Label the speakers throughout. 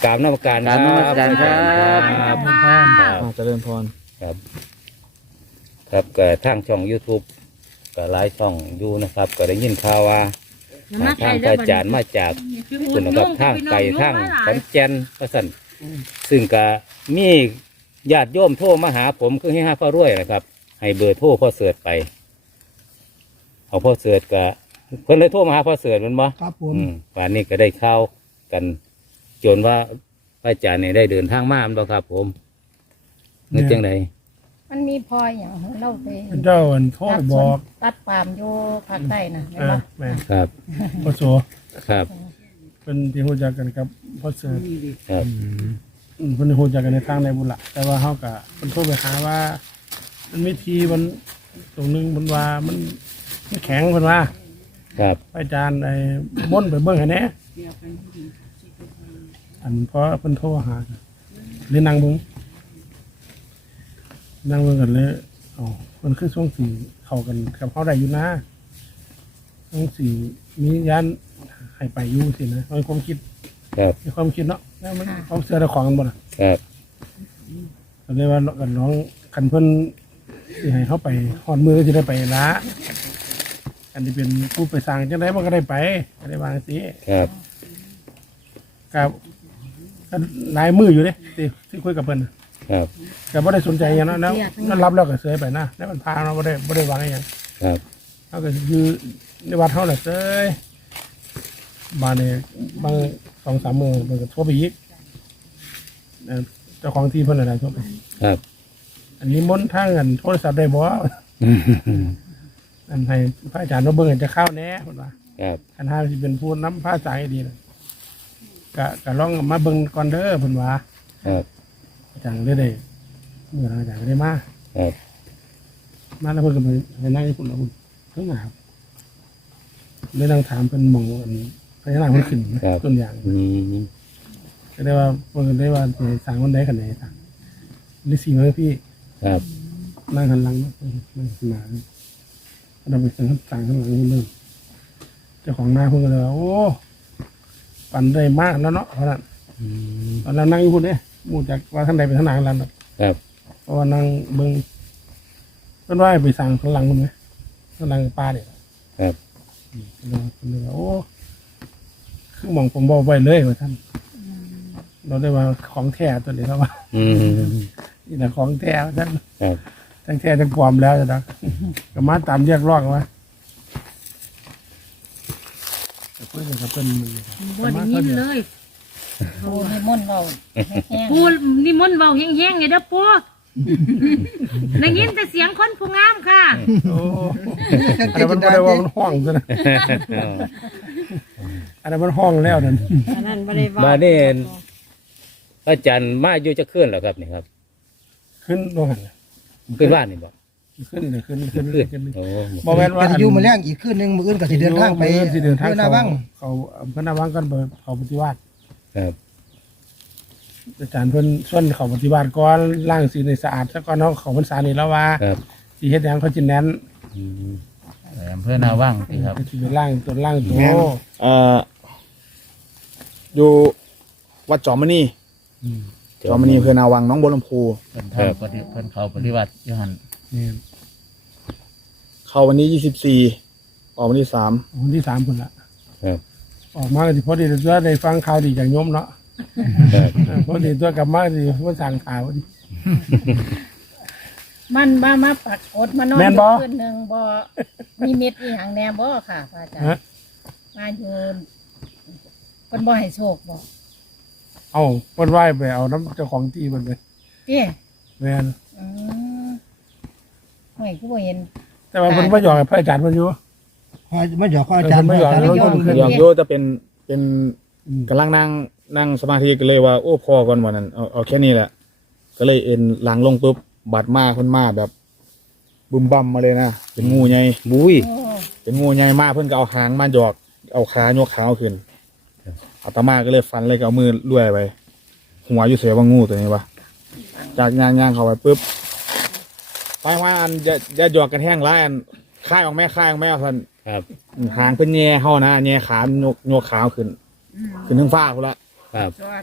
Speaker 1: กราบนมัสการครับ
Speaker 2: เจริญพร
Speaker 1: ครับครับก็ทางช่อง YouTube ก็หลายช่องอยู่นะครับก็ได้ยินข่าวว่าทางพระอาจารย์มาจากคุณนะครับทางไกลทางขอนแก่นว่าซั่นซึ่งก็มีญาติโยมโทรมาหาผมคือให้พ่อรวยนะครับให้เบอร์โทรพ่อเสิร์ชไปเอาพ่อเสิร์ชก็เพิ่นเลยโทรมาหาพ่อเสิร์ชมันบ่
Speaker 2: ครับผม
Speaker 1: ป่านนี้ก็ได้ข่าวกันจนว่าพระอาจารย์เนี่ยได้เดินทางมาอันบ่ครับผมนึกจังได
Speaker 3: มันมีพออย่างเราไป
Speaker 2: เจ้าอันโทษบอก
Speaker 3: ตัดปาล์มอยู่ภาคใต้นะ
Speaker 2: แม่
Speaker 1: ครับ
Speaker 2: พ่อโส
Speaker 1: ครับ
Speaker 2: เป็นที่รู้จักกันกับพ่อเสือ
Speaker 1: ครับ
Speaker 2: เพิ่นรู้จักกันในทางในบุญละแต่ว่าเฮาก็เพิ่นโทรไปหาว่า มันมีทีมันตรงนึงมันว่ามันแข็งเพิ่นว่า
Speaker 1: ครับ
Speaker 2: อาจารย์ไอ้ม่นไปเบิ่งให้แหน่อันเพราะเพิ่นโทรหาเลยนั่งเบิ่งกันเลยอ๋อมันคือช่วงสี่เข้ากันกับเฮาได้อยู่นะช่วงสี่มียานให้ไปอยู่สินะมันความคิด
Speaker 1: ครับ
Speaker 2: มีความคิดเนาะแล้วมันความเชื่อในของกันบ่ล่ะ
Speaker 1: ครับ
Speaker 2: ก็เลยว่ากันน้องคันเพิ่นสิให้เขาไปฮอดมือสิได้ไปละอันที่เป็นผู้ไปสร้างจังได๋มันก็ได้ไปก็ได้วางสิ
Speaker 1: ครับ
Speaker 2: กับก็หลายมืออยู่เด้ที่คุยกับเพิ่นน่ะ
Speaker 1: ครับ
Speaker 2: ก็บ่ได้สนใจหยังเนาะแล้วก็รับแล้วก็เสยไปนะแล้วมันพาเนาะบ่ได้วางอหยัง
Speaker 1: ครับ
Speaker 2: เฮาก็คือในวัดเฮาน่ะเสยมาเนี่ยบาง 2-3 มื้อมันก็โทรไปอีกเจ้าของที่เพิ่นน่ะได้โทรไป
Speaker 1: ครับ
Speaker 2: อันนี้มนต์ทางกันโทรศัพท์ได้บ่อันให้พระอาจารย์มาเบิ่งจะเข้าแหน่เพิ่นว่า
Speaker 1: ครับ
Speaker 2: อันห้าสิเป็นผู้นำพระอาจารย์ให้ดีเลยก็ลองมาเบิ่งก่อนเด้อเพิ่นว่า
Speaker 1: ครับ
Speaker 2: อาจารย์เลยได้เมื่ออาจารย์ก็ได้มา
Speaker 1: ครับ
Speaker 2: มาแล้วเพิ่นก็ไปนั่งอยู่พุ่นแล้วพุ่นเพิ่งมาครับเลยนั่งถามเพิ่นหมองอันพญานาคเพิ่นขึ้นต้นอย่าง
Speaker 1: อืม
Speaker 2: ก็ได้ว่าเพิ่นก็ได้ว่าสิสร้างคนใดกันไหนต่างฤาษีมาพี่
Speaker 1: ครับ
Speaker 2: นั่งหันหลังนั่งข้างหน้าเราไปสั่งข้างหลังเรื่องเจ้าของหน้าเพิ่งก็เลยว่าโอ้ปั่นได้มากแล้วเนาะเพราะนั้น
Speaker 1: อืม
Speaker 2: ตอนนั้นนั่งอยู่พุ่นเนี่ยมูจากว่าท่านใดเป็นท่านหลังแล้ว
Speaker 1: ครับ
Speaker 2: เพราะว่านั่งเบิ้งเพิ่นว่าให้ไปสั่งข้างหลังมันไหมข้างหลังปลาเนี่ย
Speaker 1: ครับ
Speaker 2: เพิ่นเลยว่าโอ้คือมองผมบอกไว้เลยว่าท่านเราได้ว่าของแท้ตัวนี้แล้วว่า
Speaker 1: อืม
Speaker 2: นี่นะของแท้ท่าน
Speaker 1: ครับ
Speaker 2: ทั้งแท้ทั้งปลอมแล้วจ้ะนะก็มาตามเรียกร้องว่าแต่เพื่อนกับเพื่อนมัน
Speaker 4: บ่ได้ยินเลย
Speaker 3: ปูนิมนต์เราแห้ง
Speaker 4: พูดนิมนต์เบาแห้งๆไงเด้อปู่ได้ยินแต่เสียงคนผู้งามค่ะ
Speaker 2: โอ้อันนั้นมันไม่ได้ว่ามันห้องซะนะอันนั้นมันห้องแล้วนั่น
Speaker 3: อันนั้นบ่ได้ว่า
Speaker 1: มานี่พระอาจารย์มาอยู่จะขึ้นเหรอครับนี่ครับ
Speaker 2: ขึ้นลงหัน
Speaker 1: ขึ้นบ้านนี่บ่
Speaker 2: ขึ้นเลยขึ้นขึ้น
Speaker 1: ขึ้นโอ้
Speaker 2: บ่แม่นว่า
Speaker 5: ก็จะอยู่มาแรงอีกคืนหนึงมื้ออื่นก็สิเดินทางไป
Speaker 2: สิเดินทาง
Speaker 5: เพื่อหน้าบ้าง
Speaker 2: เขาเพื่อนหน้าบ้างกันเขาปฏิวัติ
Speaker 1: ครับ
Speaker 2: อาจารย์เพิ่นส่วนเขาปฏิวัติก่อนล้างสีในสะอาดซะก่อนเนาะเขาพรรษานี่แล้วว่า
Speaker 1: ครับ
Speaker 2: สิเฮ็ดหยังเขาจิแน่น
Speaker 1: อืม
Speaker 6: อำเภอนาว่างสิครับ
Speaker 2: สิเป็นล่างตัวล่างตัว
Speaker 5: อยู่วัดจอมณีจอมณีอำเภอนาวังหน้องบัวลำพู
Speaker 6: เพิ่นทำเพิ่นเขาปฏิวัติอยู่หัน
Speaker 2: นี่
Speaker 5: เข้าวันนี้24ออกวันที่3
Speaker 2: วันที่3พุ่นละ
Speaker 1: ครับ
Speaker 2: ออกมาก็สิพอดีตัวได้ฟังข่าวดีจากโยมเนาะ
Speaker 1: ครับ
Speaker 2: พอดีตัวกลับมาสิว่าสั่งข่าวดิ
Speaker 3: มันมาปรากฏมานอน
Speaker 2: แม่น
Speaker 3: อ
Speaker 2: บ่
Speaker 3: ยู่คืนหนึงบ่มีเม็ดอีหยังแน่บ่ค่ะพระอาจาร
Speaker 2: ฮะ
Speaker 3: ย์มาอยู่เพิ่นบ่ให้โชคบ่
Speaker 2: เอาเพิ่นไหว้ไปเอาน้ำเจ้าของที่เพิ่นไป
Speaker 3: เด้
Speaker 2: แม่น
Speaker 3: อืมห่วยคือบ่เห็น
Speaker 2: แต่ว่าเพิ่นบ่ยอมให้พระอาจารย์เพิ่นอยู่
Speaker 5: ไม่หยอกข้ออาจารย์
Speaker 2: ไม่หยอก
Speaker 5: พระาจาร
Speaker 2: ไม่หยอก
Speaker 5: เพิ่นโยจะเป็นกำลังนั่งสมาธิก็เลยว่าโอ้พอก่อนวันนั้นเอาแค่นี้แหละ ก็เลยเอ็นหลังลงปุ๊บบาดมาเพิ่นมาแบบบึมบั่มมาเลยนะเป็นงูใหญ่
Speaker 1: บุ้ย
Speaker 3: โอ้
Speaker 5: เป็นงูใหญ่มากเพิ่นก็เอาหางมาหยอกเอาขายกขาขึ้นอาตมาก็เลยฟันเลยก็เอามือเลื่อยไปหัวอยู่เสียว่างูตัวนี้วะจากย่างเข้าไปปุ๊บไปว่าอันอย่าหยอกกันแห้งร้ายอันค่ายออกแม่ท่าน
Speaker 1: ครับ
Speaker 5: หางเพิ่นแย่เข้านะแย่ขายกขาขึ้นทั้งฟ้าพุ่นละ
Speaker 1: ครับ
Speaker 3: จอด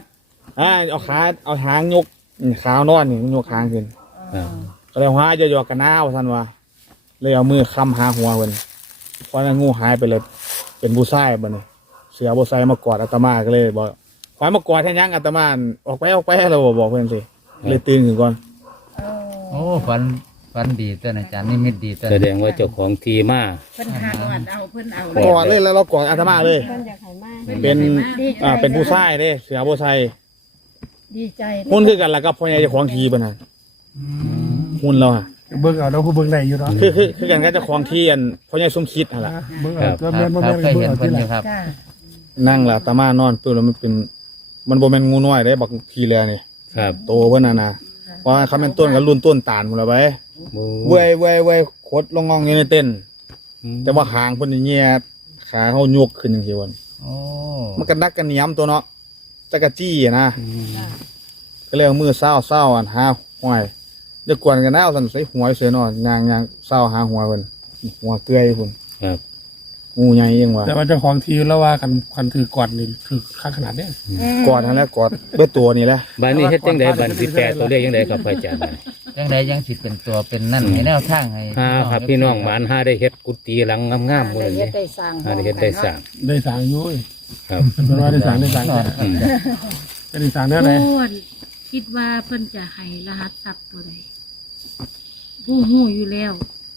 Speaker 5: เอาหางยกขาวนอนนี่ยกหางขึ้น
Speaker 1: ครับ
Speaker 5: ก็เลยว่าจะหยอกกันหน้าว่าท่านว่าเลยเอามือค้ำหาหัวเพิ่นเพราะนั้นงูหายไปเลยเป็นผู้ชายบัดนี้เสือผู้ชายมากอดอาตมาก็เลยบอกขวายมากอดแทนยังอาตมาออกไปเราบอกเพิ่นสิเลยตื่นขึ้นก่อน
Speaker 6: โอ้ฝันดีตัวอาจารย์นิมิตดีตัว
Speaker 1: แสดงว่าเจ้าของทีมา
Speaker 3: เพิ่นหาวัดเอาเพิ่นเอา
Speaker 5: กอดเลยแล้วเรากอดอาตมาเลย
Speaker 3: เพิ่นอยากให้มา
Speaker 5: เป็นผู้ชายเด้เสือผู้ชาย
Speaker 3: ดีใจ
Speaker 5: หุ่นคือกันแล้วก็พ่อใหญ่เจ้าของทีเพิ่นน่ะหุ่นเราอะ
Speaker 2: เบิ่งเอาแล้วผู้เบิ่งได้อยู่เนาะ
Speaker 5: คือกันก็เจ้าของทีอันพ่อใหญ่สมคิดนั่นล่ะ
Speaker 2: เบิ่ง
Speaker 1: ครั
Speaker 2: เอา
Speaker 1: บ
Speaker 2: ตัว
Speaker 6: ค
Speaker 2: แม่
Speaker 6: รับ
Speaker 2: นบ่
Speaker 6: ครั
Speaker 2: แม่
Speaker 6: บ
Speaker 2: น
Speaker 6: เคย
Speaker 2: เบิ่ง
Speaker 6: เห็น
Speaker 2: เอา
Speaker 6: เพิ่
Speaker 2: ที่
Speaker 6: น
Speaker 2: ห
Speaker 6: อ
Speaker 2: ลัง
Speaker 6: ยู่ครับ
Speaker 3: จ้า
Speaker 5: นั่งล่ะอาตมานอนปุ๊บแล้วมันบ่แม่นงูน้อยเด้บักทีแล้วนี่
Speaker 1: ครับ
Speaker 5: โตเพิ่นน่ะนะว่าเขาเป็นต้นกับรุ่นต้นตาลพุ่นละไป
Speaker 1: โอ้
Speaker 5: เว้ยโคตรลงงองอยู่ในเต้นแต่ว่าหางเพิ่นนี่เงียบขาเขายกขึ้นจังซี่วัน
Speaker 6: โอ้
Speaker 5: มันก็นักกันเหนียมตัวเนาะจักรจี้อะนะ
Speaker 1: อืม
Speaker 5: ก็เลยเอามือเศร้าอันหาห้อยเดี๋ยวกวนกันหน้าสั่นใส่หัวเสือเนาะยางเศร้าหาหัวเพิ่นหัวเกลือยพุ่น
Speaker 1: ครับ
Speaker 5: งูใหญ่ยังวะ
Speaker 2: แต่ว่าเจ้าของทีแล้วว่าคันถือกอดนี่ถือค่าขนาดเนี้ย
Speaker 5: กอดนั่นแหละกอดเบิดตัวนี่แหละ
Speaker 1: บัดนี้เฮ็ดจังไดบัดสิแปลตัวเลขจังไดครับพระอาจารย์
Speaker 6: ยังไดยังสิเป็นตัวเป็นนั่นให้แนวทางให้
Speaker 1: ครับพี่น้องหมานหาได้เฮ็ดกุฏิหลังงามๆหมื้
Speaker 3: ได้
Speaker 1: นี้
Speaker 3: เฮ็ดได้สร้าง
Speaker 1: หาได้เฮ็ดได้สร้าง
Speaker 2: ได้สร้างอยู่เว้ย
Speaker 1: ครับ
Speaker 2: เป็นว่าได้สร้าง
Speaker 1: อืม
Speaker 2: ได้สร้างแน่ไหน
Speaker 4: พูดคิดว่าเพิ่นจะให้รหัสทรัพย์ตัวใดผู้หูอยู่แล้ว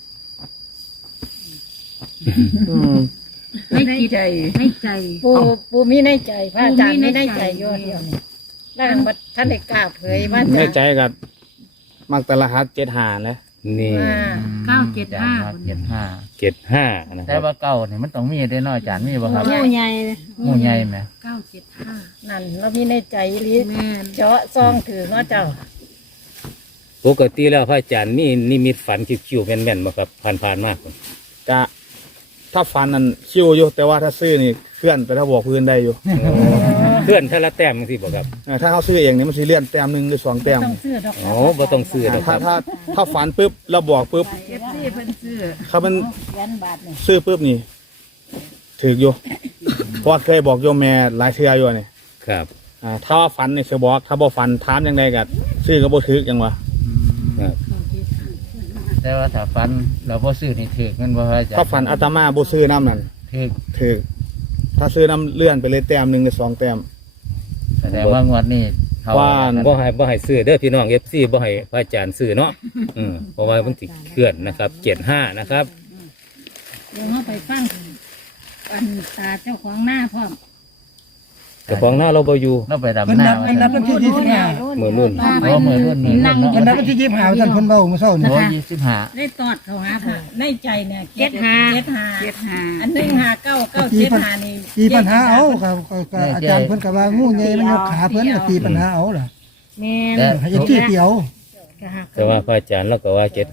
Speaker 4: ไม่คิดในใจ
Speaker 3: ปูมีในใจพระอาจารย์มีในใจอยู่เดียวนี่แล้วบ่ท่านได้กล้าเผยว่า
Speaker 5: ใน
Speaker 3: จะ
Speaker 5: ใจกับมักแต่รหัส75นะ
Speaker 1: นี่
Speaker 4: 975
Speaker 1: 75นะค
Speaker 6: แต่
Speaker 1: รับ
Speaker 6: ว่าเก่านี่มันต้องมีได้น้อยอาจารย์มีบ่ครับ
Speaker 3: งูใหญ่
Speaker 6: งูใหญ่ไหม
Speaker 4: 975
Speaker 3: นั่นเรามีในใจอีหลี
Speaker 4: แม่น
Speaker 3: เจาะซองถือเนาะเจ้า
Speaker 1: ปกติแล้วพระอาจารย์มีนิมิตฝันคิวๆแม่นๆบ่ครับผ่านๆมาก
Speaker 5: กะถ้าฟันนั่นคิวอยู่แต่ว่าถ้าซื้อนี่เคลื่อนไปถ้าบอกพื้นได้อยู่
Speaker 1: เพื่อนถ้าละแต้มจังซี่บ่ครับ
Speaker 5: ถ้าเขาซื้อเองนี่มันสิเลื่อนแต้มหนึ่งหรือ2แต้ม
Speaker 3: ต้องซื้อดอก
Speaker 1: อ๋อบ่ต้องซื้อนะค
Speaker 5: ถ้า
Speaker 1: รับ
Speaker 5: ถ้าฝันปุ๊บเราบอกปุ๊บ
Speaker 3: เก็บซี่เพิ่นซื้อ
Speaker 5: เขามัน
Speaker 3: แสนบาทนี่
Speaker 5: ซื้อปุ๊บนี่ถืออยู่เพราะว่าเคยบอกโยมแม่หลายเทื่ออยู่นี่
Speaker 1: ครับ
Speaker 5: ถ้าว่าฝันนี่คือบอกถ้าบ่ฝันถามยังไงกันซื้อก็บ่ถือยังวะ
Speaker 1: ครับ
Speaker 6: แต่ว่าถ้าฝันเราบ่ซื้อนี่ถูกแม่นบ่ครับอาจารย์
Speaker 5: ถ้าฝันอาตมาบ่ซื้อน้ำนั่น
Speaker 6: ถูก
Speaker 5: ถือถ้าซื้อน้ำเลื่อนไปเลยแต้มหนึ่งหรือ2แต้ม
Speaker 6: แสดงว่างวดนี้เขา
Speaker 5: ว่า
Speaker 1: บ่ให้ซื้อเด้อพี่น้อง FC บ่ให้พระอาจารย์ซื้อเนาะเพราะว่ามันสิเคลื่อนนะครับ75นะครับ
Speaker 4: เดี๋ยวเราไปฟังอันตาเจ้าของหน้าพร้อม
Speaker 1: เจ้าของหน้าเราบ่อยู่
Speaker 6: เราไปดำหน้าว่า
Speaker 7: มันนับวันที่ยี่สิบห้า
Speaker 1: มื้อรุ่น
Speaker 6: โอ้มือรุ่นมือรุ่นเนาะ
Speaker 7: มันนับวันที่ยี่สิบห้าท่านเพิ่นเบาเมื่อเช้านี่
Speaker 6: โอ้25
Speaker 4: ได้ตอดเขาหาผม
Speaker 3: ในใจเนี่ย
Speaker 4: 75
Speaker 3: อัน15997นี่
Speaker 7: ตีปัญหาเอาครับอาจารย์เพิ่นก็ว่างูใหญ่มันยกขาเพิ่นก็ตีปัญหาเอาล่ะ
Speaker 4: แม่น
Speaker 6: แต่
Speaker 7: ให้ที่เดียว
Speaker 4: ก็หัก
Speaker 1: แต่ว่าพระอาจารย์เราก็ว่า
Speaker 7: เออ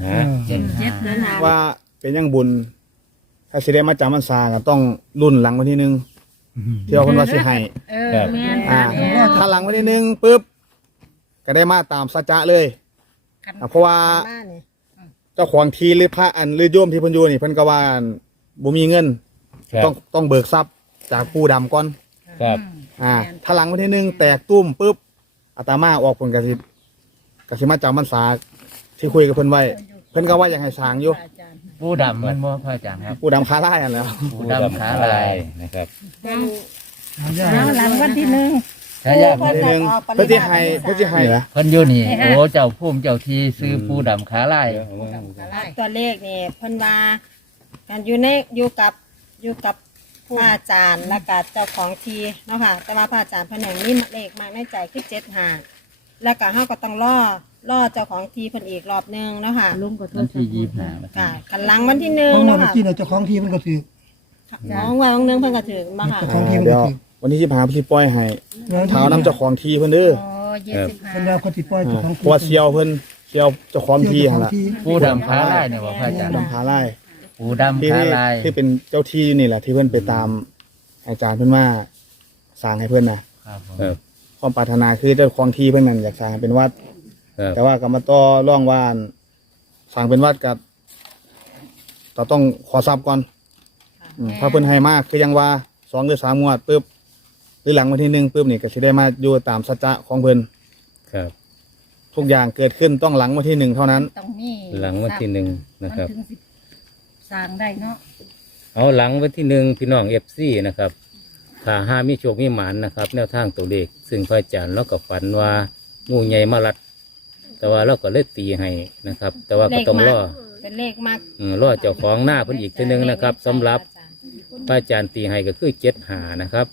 Speaker 6: 75
Speaker 5: ว่าเป็นยังบุญ ถ้าสิได้มาจำพรรษาก็ต้องรุ่นหลังวันที่หนึ่งเที่ยวคนว่าสิให้
Speaker 4: แม่น
Speaker 5: ถ้าหลังวันที่หนึ่งปุ๊บก็ได้มาตามสัจจะเลยเพราะว่าเจ้าของทีหรือพระอันหรือโยมที่เพิ่นอยู่นี่เพิ่นก็ว่าบ่มีเงิน
Speaker 1: ครับ
Speaker 5: ต้องเบิกทรัพย์จากผู้ดำก่อน
Speaker 1: ครับ
Speaker 5: ถ้าหลังวันที่หนึ่งแตกตุ้มปุ๊บอาตมาออกผลกสิมาจำพรรษาที่คุยกับเพิ่นไว้ เพิ่นก็ว่าอยากให้สร้างอยู่
Speaker 6: ผู้ดำมันบ่พระอาจารย์ครับ
Speaker 5: ผู้ดำคาไล่อันแล้ว
Speaker 6: ผู้ดำขาลาย
Speaker 1: นะครับ
Speaker 3: แล้วหลังวันที่หนึ่ง
Speaker 6: ฉายา
Speaker 5: วันที่หนึ่งเพิ่นสิให้เหรอ
Speaker 6: เพิ่นอยู่นี่โอ้เจ้าภูมิเจ้าที่ซื้อผู้ดำขาลาย
Speaker 8: ตัวเลขนี่เพิ่นว่าการอยู่กับพระอาจารย์และกับเจ้าของทีเนาะค่ะแต่ว่าพระอาจารย์เพิ่นอย่างนี้เลขมากในใจคือ75แล้วก็เฮาก็ต้องรอเจ้าของทีเพิ่นอีกรอบหนึงเนาะค่ะ
Speaker 4: ลุงก็โท
Speaker 6: วัน
Speaker 4: ษ
Speaker 6: ที่25
Speaker 8: ค่ะกันหลังวันที่หนึ่ง
Speaker 7: บางวัน
Speaker 8: เนาะค่ะ
Speaker 7: ที่เราเจ้าของที่มันก็ถือ
Speaker 8: ของวันนึงเพิ่นก็ถึงมาค่ะ
Speaker 7: เจ้าของที่มัน
Speaker 5: เดี๋
Speaker 7: ก็
Speaker 5: ยว
Speaker 7: ถือ
Speaker 5: วันที่15พี่ปล่อยให้เท้าน้ำเจ้าของทีเพิ่นเด้อ
Speaker 8: โอ้
Speaker 7: เพิ่นว่าคนสิปล่อยเจ้าของ
Speaker 5: เพราะว่าเซียวเพิ่นเซียวเจ้าของทีหั่นล่ะ
Speaker 6: ผู้ดำขาลายเนี่ยบ่พระอาจารย์
Speaker 5: ดำคาไล่
Speaker 6: ผู้ดำ
Speaker 5: ที่
Speaker 6: ขาลาย
Speaker 5: ที่เป็นเจ้าที่นี่แหละที่เพิ่นไปตามอาจารย์เพิ่นมาสร้างให้เพิ่นน่ะ
Speaker 6: ครับผม
Speaker 1: ครับ
Speaker 5: ความปรารถนาคือเจ้าของที่เพิ่นนั่นอยากสร้างให้เป็นวัด
Speaker 1: ครับ
Speaker 5: แต่ว่าก็มาต่อร่องว่านสร้างเป็นวัดกับเราต้องขอทรัพย์ก่อนถ้าเพิ่นให้มากคือยังว่า2 หรือ 3 งวดปุ๊บหรือหลังวันที่หนึ่งปุ๊บนี่ก็สิได้มาอยู่ตามสัจจะของเพิ่น
Speaker 1: ครับ
Speaker 5: ทุกอย่างเกิดขึ้นต้องหลังวันที่หนึ่งเท่านั้น
Speaker 3: ต้องมี
Speaker 1: หลังวันที่หนึ่งนะครับ
Speaker 3: มันถึงสิสร้างได้เนาะ
Speaker 1: เอาหลังวันที่หนึ่งพี่น้องเอฟซีนะครับถ้าห้ามีโชคมีหมานนะครับ แนวทางตัวเลขซึ่งพระอาจารย์เราก็ฝันว่างูใหญ่มารัด แต่ว่าเราก็เลยตีให้นะครับ แต่ว่าก็ต้องรอ
Speaker 8: เป็นเลขมาก
Speaker 1: รอเจ้าของหน้าเพิ่นอีกทีหนึงนะครับสำหรับพระอาจารย์ตีให้ก็คือ75นะครับ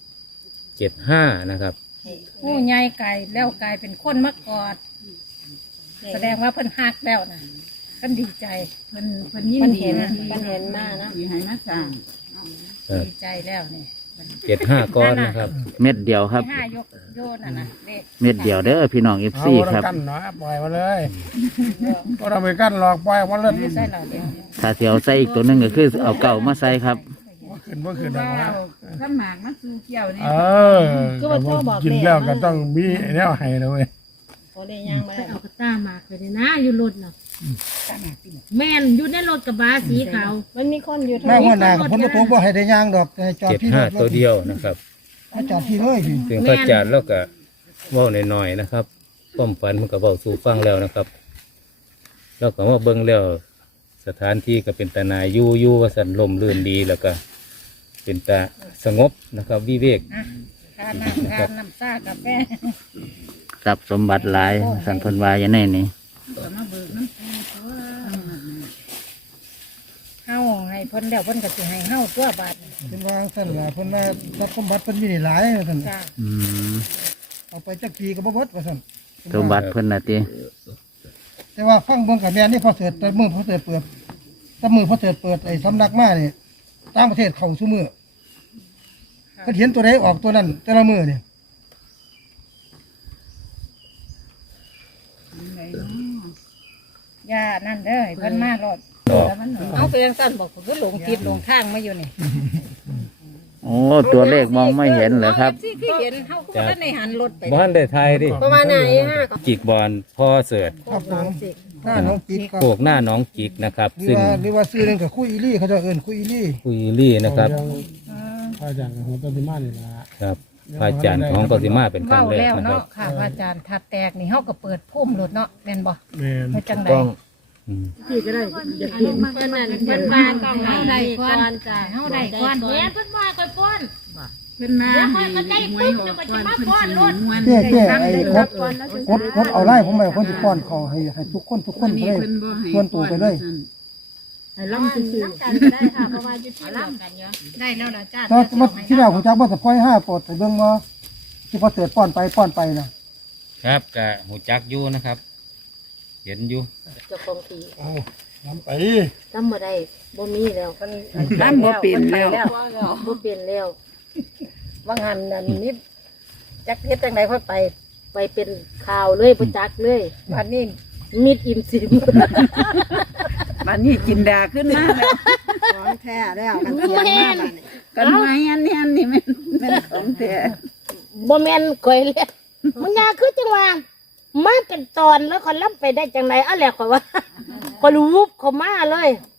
Speaker 1: 75นะครับ
Speaker 3: ผู้ใหญ่ไก่แล้วกลายเป็นคนมากอด แสดงว่าเพิ่นฮักแล้วนะเพิ่นดีใจเพิ่นยิ้ม
Speaker 8: เพิ่น
Speaker 3: ดี
Speaker 8: เห็น
Speaker 3: นะ
Speaker 8: เพิ่นเห็นมากนะ
Speaker 3: ดีใจแล้วนี่
Speaker 1: 75ก้อนนะครับ
Speaker 6: เม็ดเดียวครับ
Speaker 3: ห้ายกโยนน่ะนะเลข
Speaker 6: เม็ดเดียวเด้อพี่น้อง
Speaker 2: เอา
Speaker 6: FC
Speaker 2: บ่
Speaker 6: ค
Speaker 2: ต้
Speaker 6: รั
Speaker 2: อบ งกั้นหรอกปล่อยมาเลยก็เราไปกั้นหรอกปล่อยมาเลย
Speaker 3: ไม่ใช่เราเดียว
Speaker 6: ถ้าสิเอาใส่อีกตัวหนึงก็คือเอาเก่ามาใส่ครับ
Speaker 2: บ่ขึ้นหรอกนะ
Speaker 3: ลำหมากมาสู่เกี่ยวนี่
Speaker 2: กินแล้วก็ต้องมีแนวให้นะเว้ย
Speaker 8: โอ้ได้ย่างมา
Speaker 4: ไป
Speaker 8: แล้ว
Speaker 4: เอากระต้ามาเคยได้นะอยู่รถเนาะแม่นอยู่ในรถกระบะสีขาว
Speaker 8: มันมีคนอยู่
Speaker 7: แม่หัวหน้ากับผมก็บ่ให้ได้ย่างดอกให้จอดที่รถ
Speaker 1: 75ตัวเดียวนะครับ
Speaker 7: ให้จอดที่เลยพี่
Speaker 1: ซึ่งพระอาจารย์เราก็เว้าหน่อยๆนะครับความฝันมันก็เว้าสู่ฟังแล้วนะครับแล้วก็ว่าเบิ่งแล้วสถานที่ก็เป็นตานาอยู่ว่าสันลมลื่นดีแล้วก็เป็นตาสงบนะครับวิเวก
Speaker 3: ทานน้ำทานน้ำซ่ากาแฟ
Speaker 6: ทรัพย์สมบัติหลายสันเพิ่นว่าอย่างนี้นี่
Speaker 3: เฮาให้เพิ่นแล้วเพิ่นก็สิให้เฮาตัวบาทนี่
Speaker 7: เป็นว่าซั่นล่ะเพิ่นว่าทรัพย์สมบัติเพิ่นมีได้หลายว่าซั่น
Speaker 3: จ้า
Speaker 6: อืม
Speaker 7: เอาไปจักปีก็บ่เบิดว่าซั่น
Speaker 6: สมบัติเพิ่นน่ะติ
Speaker 7: แต่ว่าฟังเบิ่งกับแม่นี่พอเสร็จแต่มือพอเสร็จเปิดแต่มือพอเสร็จเปิดไอ้สำนักมานี่ต่างประเทศเข้าซุมือเพิ่นเห็นตัวใดออกตัวนั้นแต่ละมือนี่
Speaker 3: ย่านั่นเด้อให้เพิ่นมารถเอาไปยังสั้นบอกคือหลงทิศหลงทางมาอยู่นี่
Speaker 6: โอ้ตัวเลขมองไม่เห็นเหรอครับ
Speaker 3: ที่คือเห็นเฮาก็บ่ได้หันรถไป
Speaker 1: บ้านได้ไทยดิ
Speaker 8: ประมาณไหน5กับ
Speaker 1: จิกบอลพ่อเสิร์ต
Speaker 7: ครับผมหน้าน้องจิกก็
Speaker 1: โขกหน้าน้องจิกนะครับ
Speaker 7: หรือ
Speaker 1: ซึ่ง
Speaker 7: ว่าหรือว่าซื้อนึงกับคุยอีลี่เขาจะเอิ้นคุยอีลี่
Speaker 1: คุยลี่นะครับ
Speaker 2: พระอาจารย์ของต้นมานี่ล่ะ
Speaker 1: ครับพระอาจารย์ของกสิมาเป็นครั้
Speaker 3: เว้าง
Speaker 1: แรก
Speaker 3: แล้ว
Speaker 1: นะครั
Speaker 3: เนาะ
Speaker 1: บ
Speaker 3: ค่ะพระอาจารย์ถ้าแตกนี่เฮาก็เปิดพุ่มรถเนาะแม่นบ่
Speaker 2: แม่น
Speaker 3: เฮ็ดจังได๋
Speaker 6: ต้อง
Speaker 1: อืม
Speaker 8: เพิ่นนั่นเพิ่นมาต้องให้ได้ก่อนจ้ะ
Speaker 3: เฮาได้ก่อน
Speaker 4: แม่นเพิ่นว่าค่อยป้อน
Speaker 3: เพิ่นมา
Speaker 4: แล้วค่อยก็ได้ปุ๊บแล้วก็จะมาป้อนรถ
Speaker 7: เจ๊ไอ้กดเอาไล่ผมไปคนสิป้อนเขาให้ทุกคนไปเลยส่วนตัวไปเลย
Speaker 8: ให้ล่ำซื่อๆกันได้ค่ะเพราะว่าอยู่ที่ล่ำกันเยอะ
Speaker 3: ได้แล้วล่ะจ้า
Speaker 7: ตอนมาที่แรกผมจักว่าจะปล่อย5ปลดแต่เบิ่งว่าที่พอเสร็จป้อนไปนะครับ
Speaker 1: กะหูจักอยู่นะครับ เห็นอยู่
Speaker 8: เจ้าของที
Speaker 2: เอาน้ำไป
Speaker 8: จำบ่ได้บ่มีแล้วเพิ่น
Speaker 3: น้ำบ่เปลี่ยนแล้ว
Speaker 8: บ่เปลี่ยนแล้ว
Speaker 3: ว่างหันอันนี้
Speaker 8: จักเฮ็ดจังได๋ค่อยไปเป็นข่าวเลยบ่จักเลย
Speaker 3: วันนี้
Speaker 8: มิดอิ่มซิม
Speaker 3: วันนี้จินดาขึ้นมาแล้ว
Speaker 8: ของแท้แล้วกันเสียงมากบัดนี้
Speaker 3: กันไม้อันนี้แม่นของแท้
Speaker 4: บ่แม่นข่อยเลยมันยาคือจังว่ามาเป็นตอนแล้วคนล่ำไปได้จังไหนเอาแหละข่อยว่าข่อยรู้วุบเขามาเลย